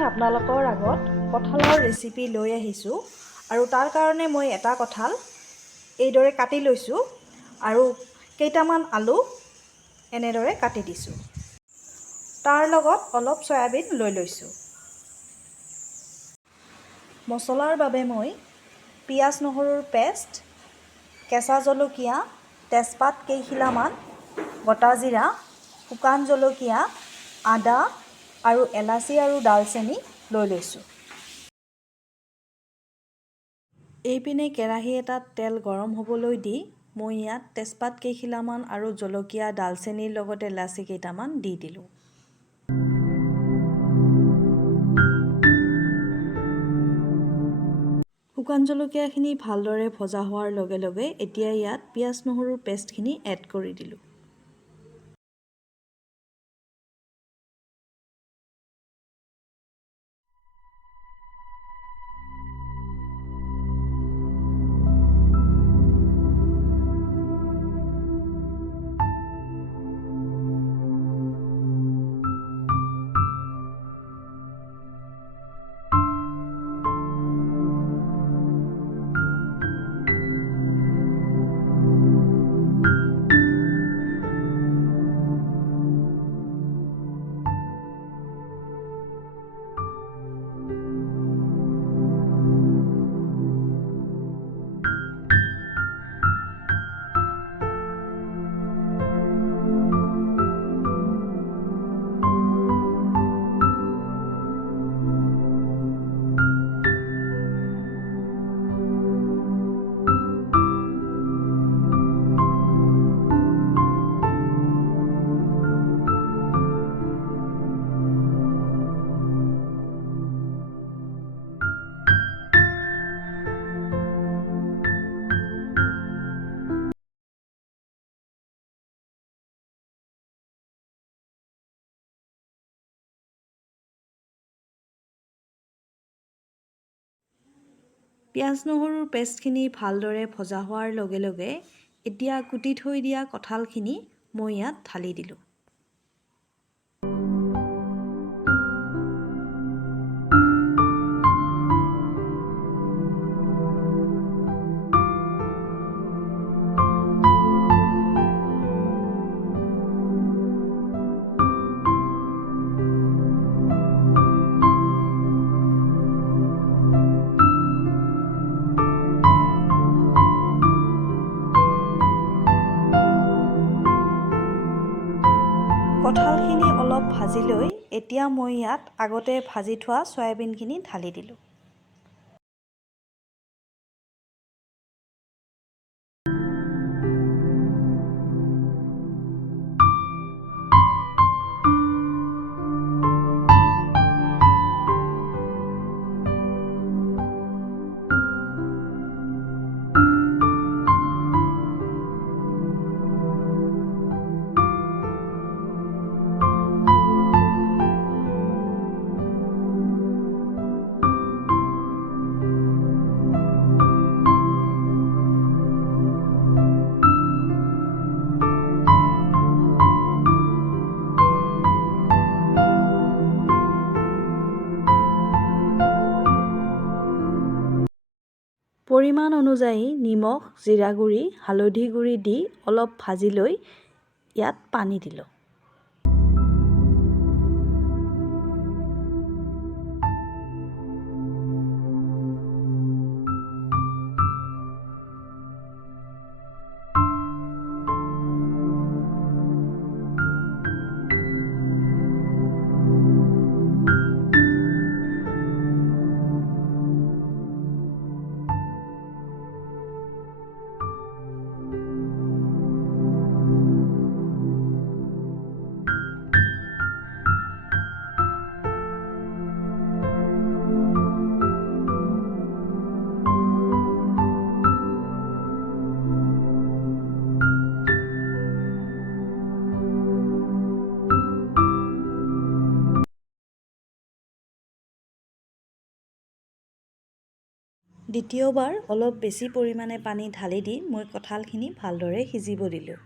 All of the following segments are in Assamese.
মই আপোনালোকৰ আগত কঁঠালৰ ৰেচিপি লৈ আহিছোঁ আৰু তাৰ কাৰণে মই এটা কঁঠাল এইদৰে কাটি লৈছোঁ আৰু কেইটামান আলু এনেদৰে কাটি দিছোঁ। তাৰ লগত অলপ সয়াবিন লৈ লৈছোঁ। মছলাৰ বাবে মই পিঁয়াজ নহৰুৰ পেষ্ট, কেঁচা জলকীয়া, তেজপাত কেইখিলামান, গোটা জিৰা, শুকান জলকীয়া, আদা আৰু এলাচি আৰু ডালচেনি লৈ লৈছোঁ। এইপিনে কেৰাহী এটাত তেল গৰম হ'বলৈ দি মই ইয়াত তেজপাত কেইখিলামান আৰু জলকীয়া, ডালচেনিৰ লগতে এলাচি কেইটামান দি দিলোঁ। শুকান জলকীয়াখিনি ভালদৰে ভজা হোৱাৰ লগে লগে এতিয়া ইয়াত পিঁয়াজ নহৰুৰ পেষ্টখিনি এড কৰি দিলোঁ। পিঁয়াজ নহৰুৰ পেষ্টখিনি ভালদৰে ভজা হোৱাৰ লগে লগে এতিয়া কুটি থৈ দিয়া কঁঠালখিনি মই ইয়াত ঢালি দিলোঁ। কঁঠালখিনি অলপ ভাজি লৈ এতিয়া মই ইয়াত আগতে ভাজি থোৱা সয়াবিনখিনি ঢালি দিলোঁ। পৰিমাণ অনুযায়ী নিমখ, জিৰা গুড়ি, হালধি গুড়ি দি অলপ ভাজি লৈ ইয়াত পানী দিলোঁ। দ্বিতীয়বাৰ অলপ বেছি পৰিমাণে পানী ঢালি দি মই কঁঠালখিনি ভালদৰে সিজিব দিলোঁ।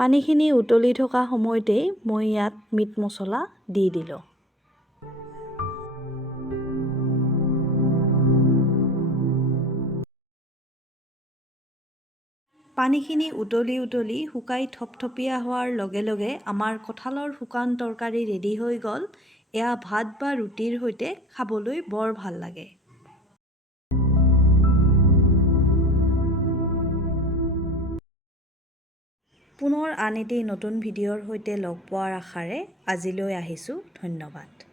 পানীখিনি উতলি থকা সময়তেই মই ইয়াত মিট মছলা দি দিলোঁ। পানীখিনি উতলি শুকাই থপথপীয়া হোৱাৰ লগে লগে আমাৰ কঁঠালৰ শুকান তৰকাৰী ৰেডি হৈ গ'ল। এয়া ভাত বা ৰুটিৰ সৈতে খাবলৈ বৰ ভাল লাগে। পুনৰ আন এটি নতুন ভিডিঅ'ৰ সৈতে লগ পোৱাৰ আশাৰে আজিলৈ আহিছোঁ। ধন্যবাদ।